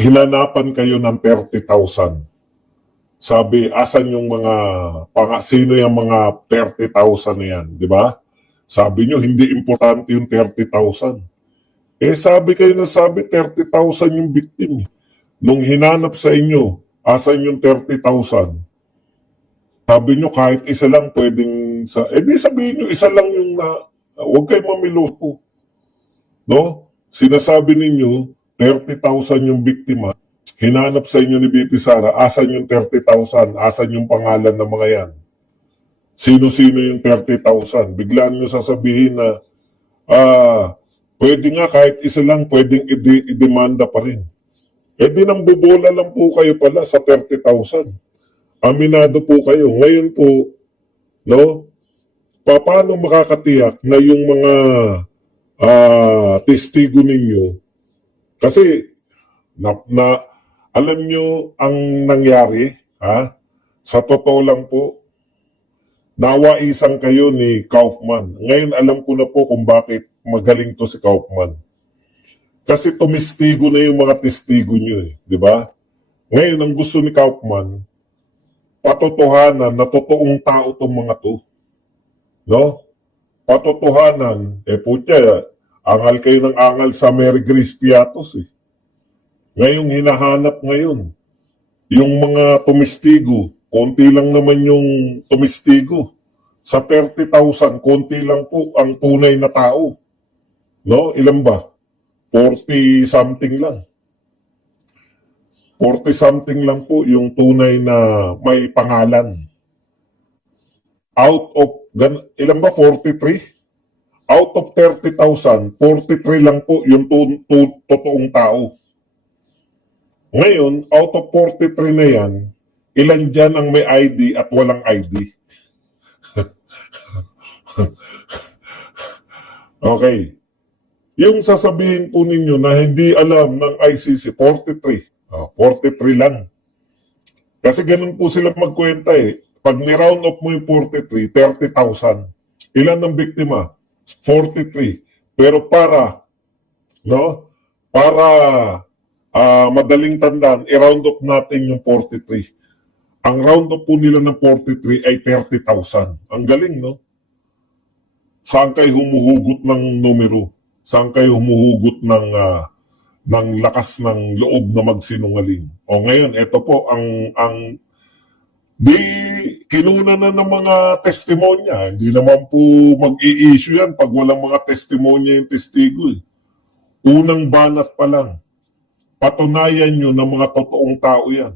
hinanapan kayo ng 30,000. Sabi, asan yung mga, sino yung mga 30,000 na yan, di ba? Sabi nyo, hindi importante yung 30,000. Sabi kayo na sabi, 30,000 yung victim. Nung hinanap sa inyo, asan yung 30,000? Sabi nyo, kahit isa lang pwedeng, di sabihin nyo, isa lang yung huwag kayo mamiloko. No? Sinasabi ninyo, 30,000 yung biktima, hinanap sa inyo ni BP Sara, asan yung 30,000, asan yung pangalan ng mga yan? Sino-sino yung 30,000? Biglaan nyo sasabihin na, pwede nga kahit isa lang, pwedeng i-demanda pa rin. Di nang bubola lang po kayo pala sa 30,000. Aminado po kayo. Ngayon po, no, paano makakatiyak na yung mga testigo ninyo, kasi alam nyo ang nangyari, sa totoo lang po, nawaisan kayo ni Kaufman. Ngayon alam ko na po kung bakit magaling to si Kaufman. Kasi tumistigo na yung mga testigo nyo, di ba? Ngayon ang gusto ni Kaufman, patotohanan na totoong tao tong mga to. No? Patotohanan, putya, angal kayo ng angal sa Mary Grace Piatos Ngayong hinahanap ngayon, yung mga tumistigo, konti lang naman yung tumistigo. Sa 30,000, konti lang po ang tunay na tao. No? Ilan ba? 40-something lang. 40-something lang po yung tunay na may pangalan. Out of, ilan ba? 43? Out of 30,000, 43 lang po yung totoong tao. Ngayon, out of 43 na yan, ilan dyan ang may ID at walang ID? Okay. Yung sasabihin po ninyo na hindi alam ng ICC, 43. 43 lang. Kasi ganun po sila magkwenta Pag ni-round up mo yung 43, 30,000. Ilan ang biktima? 43. Pero para madaling tandaan, i-round up natin yung 43. Ang round up po nila ng 43 ay 30,000. Ang galing, no? Saan kayo humuhugot ng numero? Saan kayo humuhugot ng lakas ng loob na magsinungaling? O ngayon, ito po ang kinuna na ng mga testimonya. Hindi naman po mag-i-issue yan pag walang mga testimonya yung testigo. Unang banat pa lang, patunayan nyo ng mga totoong tao yan.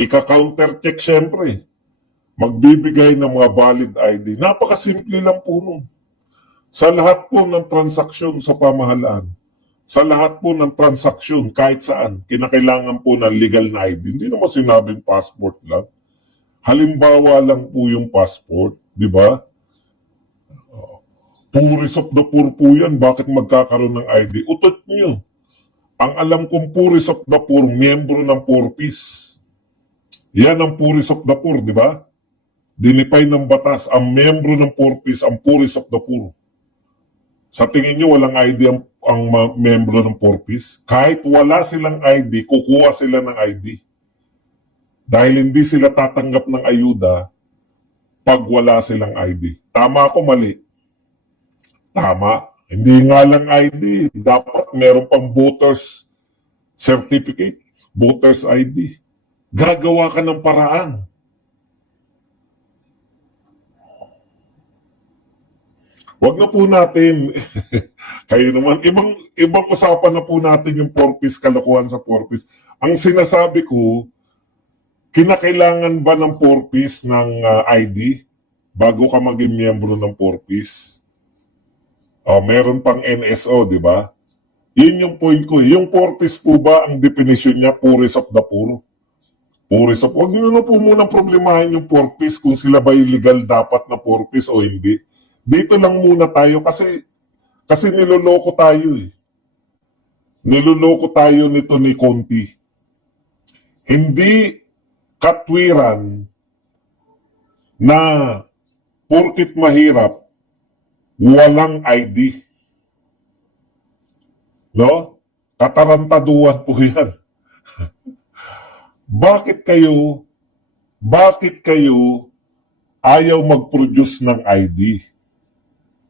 Ika-counter-check syempre. Magbibigay ng mga valid ID. Napakasimple lang po nun. Sa lahat po ng transaksyon sa pamahalaan, sa lahat po ng transaksyon kahit saan, kinakailangan po ng legal na ID. Hindi naman sinabing passport lang. Halimbawa lang po yung passport, di ba? Puris of the poor po yan. Bakit magkakaroon ng ID? Utot nyo. Ang alam kong puris of the poor, miyembro ng Porpis. Yan ang puris of the poor, di ba? Dinipay ng batas, ang miyembro ng Porpis, ang puris of the poor. Sa tingin nyo, walang ID ang miyembro ng Porpis? Kahit wala silang ID, kukuha sila ng ID. Dahil hindi sila tatanggap ng ayuda pag wala silang ID. Tama ako, mali? Tama. Hindi nga lang ID. Dapat meron pang voters certificate, voters ID. Gagawa ka ng paraan. Wag na po natin, kayo naman, ibang usapan na po natin yung Porpis, kalokohan sa Porpis. Ang sinasabi ko, kinakailangan ba ng Porpis ng ID bago ka maging miyembro ng Porpis? Meron pang NSO, di ba? Yun yung point ko. Yung Porpis po ba, ang definition niya, puris of the poor? Puris of, huwag nyo na po munang problemahin yung Porpis kung sila ba illegal dapat na Porpis o hindi. Dito lang muna tayo kasi niloloko tayo Niloloko tayo nito ni Conti. Hindi katwiran na porkit mahirap, walang ID. No? Katarantaduhan po yan. Bakit kayo ayaw mag-produce ng ID?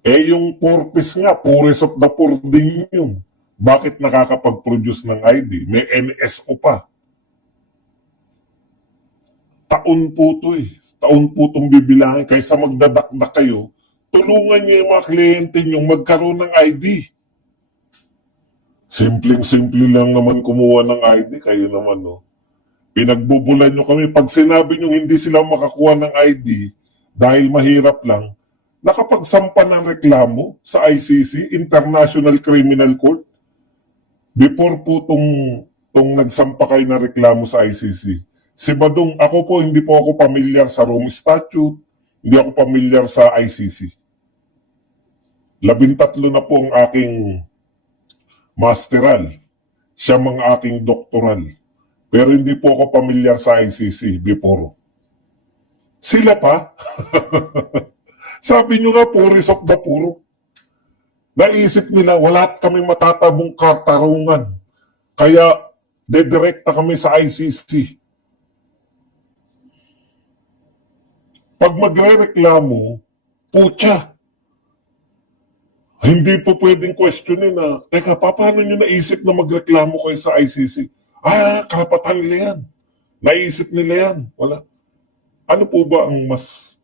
Yung purpose nga, purest of the poor din yun. Bakit nakakapag-produce ng ID? May NSO pa. Taon po to eh. Taon po itong bibilangin. Kaysa magdadakdak kayo, tulungan niyo yung mga kliyente niyo magkaroon ng ID. Simpleng-simple lang naman kumuha ng ID. Kayo naman, no? Pinagbubulan nyo kami. Pag sinabi nyo hindi sila makakuha ng ID dahil mahirap lang, nakapagsampa ng reklamo sa ICC, International Criminal Court. Before po tong nagsampa kayo na reklamo sa ICC. Si Badong, ako po, hindi po ako pamilyar sa Rome Statute, hindi ako pamilyar sa ICC. 13 na po ang aking masteral. Siya mga aking doktoral. Pero hindi po ako pamilyar sa ICC before. Sila pa? Sabi nyo nga, puris of the puro. Naisip nila, wala kami matatabong katarungan. Kaya, dedirekta kami sa ICC. Pag magre-reklamo, putya. Hindi po pwedeng questionin na, teka, paano nyo naisip na magreklamo kayo sa ICC? Karapatan nila yan. Naisip nila yan. Wala. Ano po ba ang mas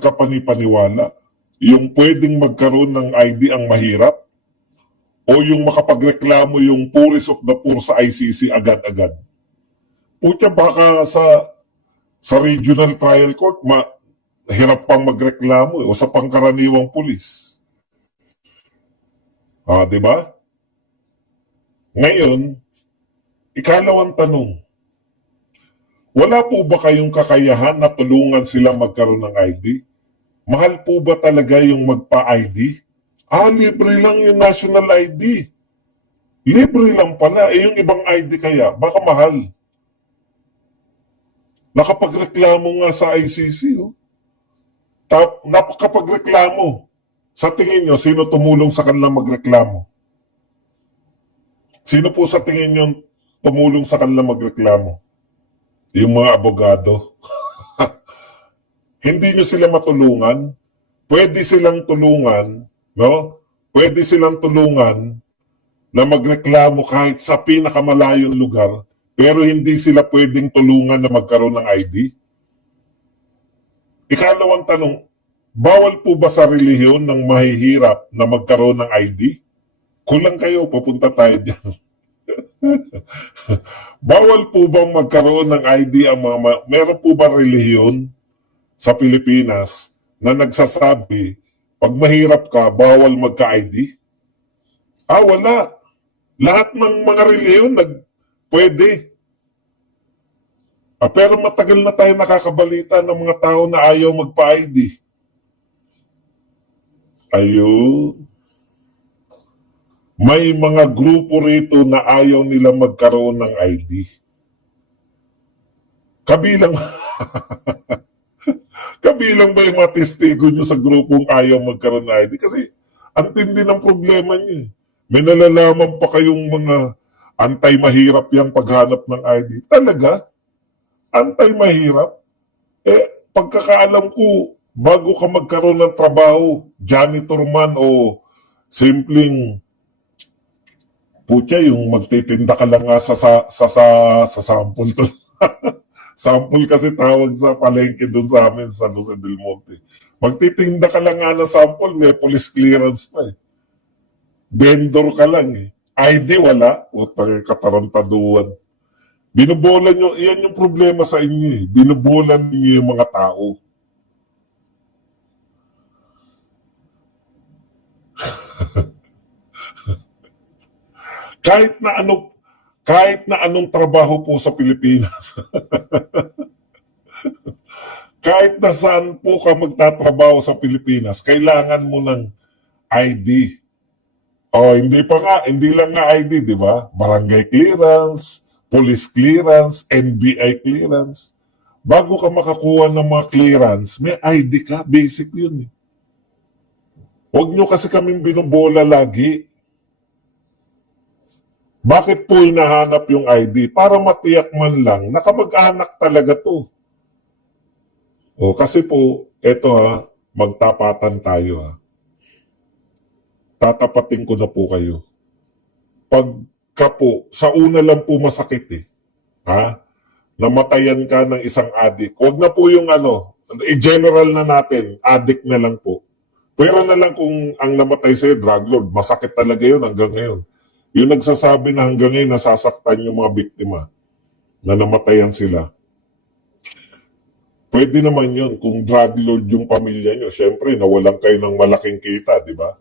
kapanipaniwala? Yung pwedeng magkaroon ng ID ang mahirap? O yung makapagreklamo yung puris of the poor sa ICC agad-agad? Putya, baka sa regional trial court, hirap pang magreklamo o sa pangkaraniwang pulis. Di ba? Ngayon, ikalawang tanong, wala po ba kayong kakayahan na tulungan sila magkaroon ng ID? Mahal po ba talaga yung magpa-ID? Libre lang yung national ID. Libre lang pala. Yung ibang ID kaya, baka mahal. Nakapagreklamo nga sa ICC. Napakapagreklamo. Sa tingin nyo, sino tumulong sa kanila magreklamo? Sino po sa tingin nyo tumulong sa kanila magreklamo? Yung mga abogado. Hindi nyo sila matulungan. Pwede silang tulungan, no? Pwede silang tulungan na magreklamo kahit sa pinakamalayong lugar, pero hindi sila pwedeng tulungan na magkaroon ng ID. Ikalawang tanong, bawal po ba sa relihiyon ng mahihirap na magkaroon ng ID? Kulang kayo, papunta tayo dyan. Bawal po bang magkaroon ng ID ang mga... Meron po ba relihiyon sa Pilipinas na nagsasabi, pag mahirap ka, bawal magka-ID? Wala. Lahat ng mga relihiyon pwede. Pero matagal na tayo nakakabalita ng mga tao na ayaw magpa-ID. Ayun. May mga grupo rito na ayaw nila magkaroon ng ID. Kabilang ba yung mga testigo nyo sa grupong ayaw magkaroon ng ID? Kasi ang tindi ng problema nyo. May nalalaman pa kayong mga antay-mahirap yung paghanap ng ID. Talaga? Antay-mahirap? Pagkakaalam ko, bago ka magkaroon ng trabaho, janitor man o simpleng putya, yung magtitinda ka lang nga sa sample to. Sample kasi tawag sa palengke doon sa amin sa San del Monte. Magtitinda ka lang nga ng sample, may police clearance pa eh. Vendor ka lang eh. ID wala, katarantaduan. Binubolan nyo, yan yung problema sa inyo eh. Binubolan niyo yung mga tao. Kahit na anong trabaho po sa Pilipinas. Kahit na saan po ka magtatrabaho sa Pilipinas, kailangan mo ng ID. Hindi lang nga ID, di ba? Barangay clearance, police clearance, NBI clearance. Bago ka makakuha ng mga clearance, may ID ka. Basic yun eh. Huwag nyo kasi kaming binubola lagi. Bakit po hinahanap yung ID? Para matiyak man lang, nakamag-anak talaga to. O, kasi po, eto ha, magtapatan tayo ha. Tatapatin ko na po kayo. Pagka po, sa una lang po masakit eh. Ha? Namatayan ka ng isang addict. Huwag na po yung ano, i-general na natin, addict na lang po. Pero na lang kung ang namatay sa'yo, drug lord, masakit talaga yun hanggang ngayon. Yung nagsasabi na hanggang ngayon nasasaktan yung mga biktima na namatayan sila. Pwede naman yun kung drug lord yung pamilya nyo. Siyempre, nawalan kayo ng malaking kita, di ba?